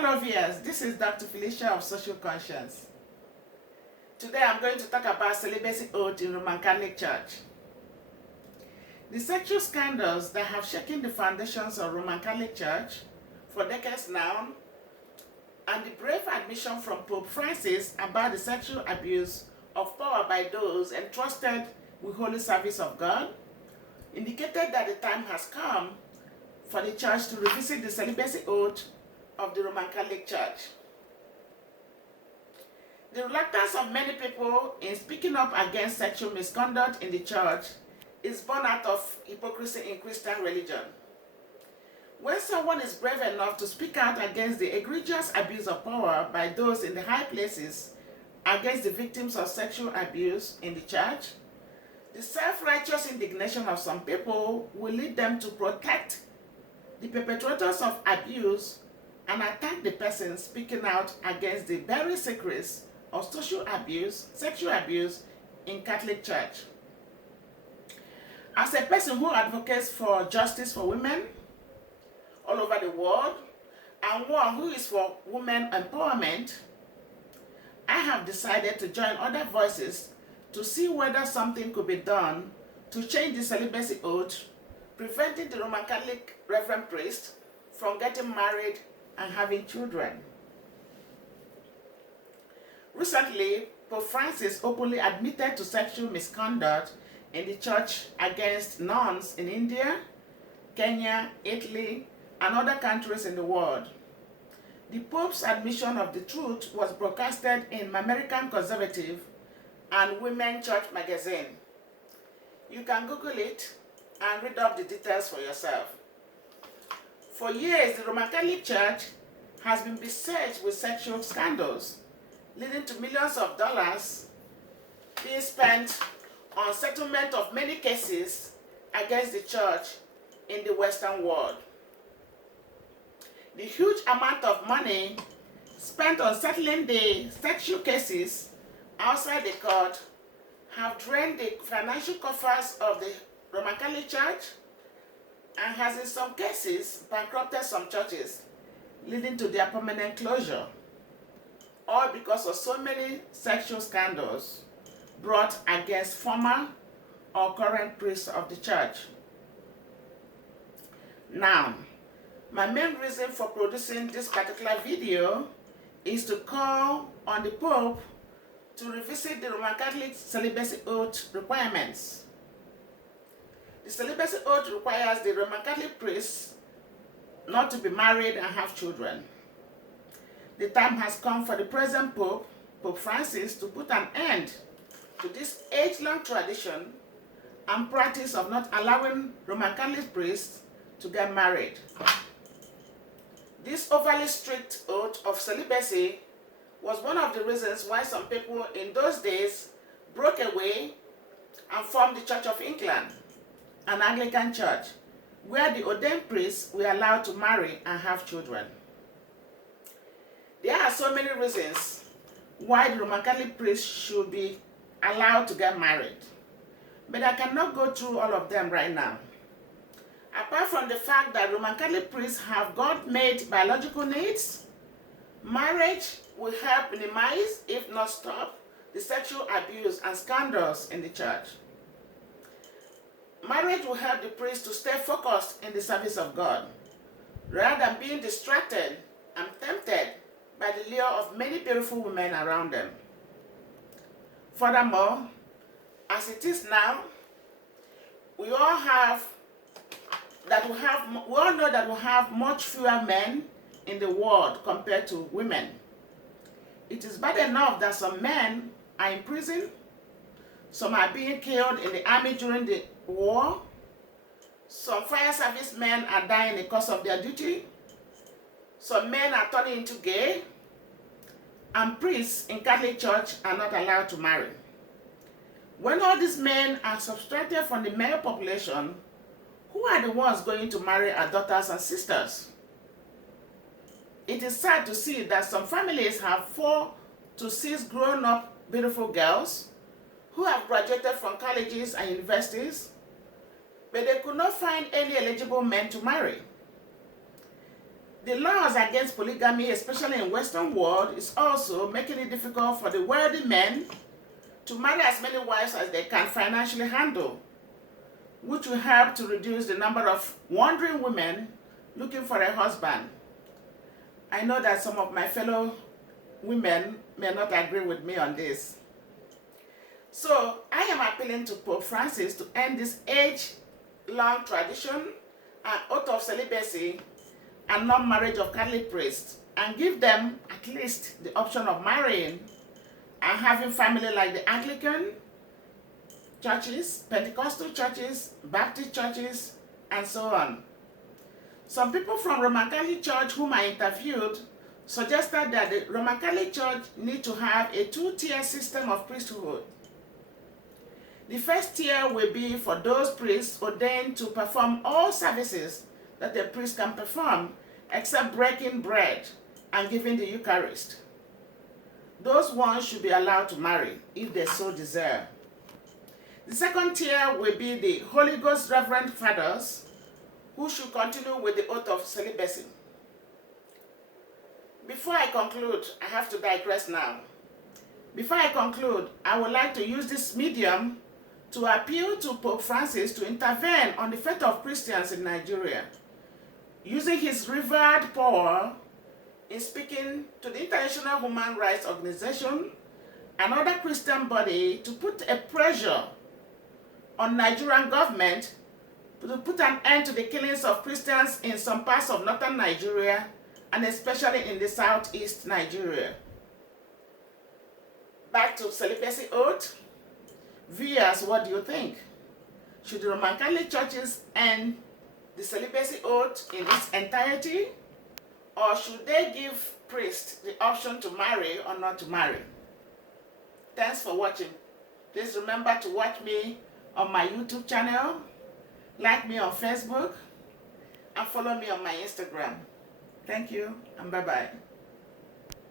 Hello viewers, this is Dr Felicia of Social Conscience. Today I'm going to talk about celibacy oath in Roman Catholic Church. The sexual scandals that have shaken the foundations of Roman Catholic Church for decades now, and the brave admission from Pope Francis about the sexual abuse of power by those entrusted with holy service of God, indicated that the time has come for the Church to revisit the celibacy oath of the Roman Catholic Church. The reluctance of many people in speaking up against sexual misconduct in the Church is born out of hypocrisy in Christian religion. When someone is brave enough to speak out against the egregious abuse of power by those in the high places against the victims of sexual abuse in the Church, the self-righteous indignation of some people will lead them to protect the perpetrators of abuse and attack the person speaking out against the very secrets of sexual abuse in Catholic Church. As a person who advocates for justice for women all over the world, and one who is for women empowerment, I have decided to join other voices to see whether something could be done to change the celibacy oath, preventing the Roman Catholic Reverend priest from getting married and having children. Recently, Pope Francis openly admitted to sexual misconduct in the Church against nuns in India, Kenya, Italy, and other countries in the world. The Pope's admission of the truth was broadcasted in American Conservative and Women Church magazine. You can Google it and read up the details for yourself. For years, the Roman Catholic Church has been besieged with sexual scandals, leading to millions of dollars being spent on settlement of many cases against the Church in the Western world. The huge amount of money spent on settling the sexual cases outside the court have drained the financial coffers of the Roman Catholic Church and has in some cases bankrupted some churches, leading to their permanent closure, all because of so many sexual scandals brought against former or current priests of the church. Now, my main reason for producing this particular video is to call on the Pope to revisit the Roman Catholic celibacy oath requirements. The celibacy oath requires the Roman Catholic priests not to be married and have children. The time has come for the present Pope, Pope Francis, to put an end to this age-long tradition and practice of not allowing Roman Catholic priests to get married. This overly strict oath of celibacy was one of the reasons why some people in those days broke away and formed the Church of England, an Anglican church, where the ordained priests were allowed to marry and have children. There are so many reasons why the Roman Catholic priests should be allowed to get married, but I cannot go through all of them right now. Apart from the fact that Roman Catholic priests have God-made biological needs, marriage will help minimize, if not stop, the sexual abuse and scandals in the church. Marriage will help the priest to stay focused in the service of God, rather than being distracted and tempted by the lure of many beautiful women around them. Furthermore, as it is now, we all know that we have much fewer men in the world compared to women. It is bad enough that some men are in prison, some are being killed in the army during the war, some fire service men are dying in the course of their duty, some men are turning into gay, and priests in Catholic Church are not allowed to marry. When all these men are subtracted from the male population, who are the ones going to marry our daughters and sisters? It is sad to see that some families have 4 to 6 grown-up beautiful girls who have graduated from colleges and universities, but they could not find any eligible men to marry. The laws against polygamy, especially in Western world, is also making it difficult for the wealthy men to marry as many wives as they can financially handle, which will help to reduce the number of wandering women looking for a husband. I know that some of my fellow women may not agree with me on this. So I am appealing to Pope Francis to end this age-long tradition and oath of celibacy and non-marriage of Catholic priests, and give them at least the option of marrying and having family like the Anglican churches, Pentecostal churches, Baptist churches, and so on. Some people from Roman Catholic Church whom I interviewed suggested that the Roman Catholic Church need to have a two-tier system of priesthood. The first tier will be for those priests ordained to perform all services that a priest can perform, except breaking bread and giving the Eucharist. Those ones should be allowed to marry if they so desire. The second tier will be the Holy Ghost Reverend Fathers, who should continue with the oath of celibacy. Before I conclude, I have to digress now. Before I conclude, I would like to use this medium to appeal to Pope Francis to intervene on the fate of Christians in Nigeria, using his revered power in speaking to the International Human Rights Organization and other Christian bodies to put a pressure on Nigerian government to put an end to the killings of Christians in some parts of northern Nigeria and especially in the southeast Nigeria. Back to celibacy oath. Viewers, what do you think? Should the Roman Catholic churches end the celibacy oath in its entirety, or should they give priests the option to marry or not to marry? Thanks for watching. Please remember to watch me on my YouTube channel, like me on Facebook, and follow me on my Instagram. Thank you, and bye-bye.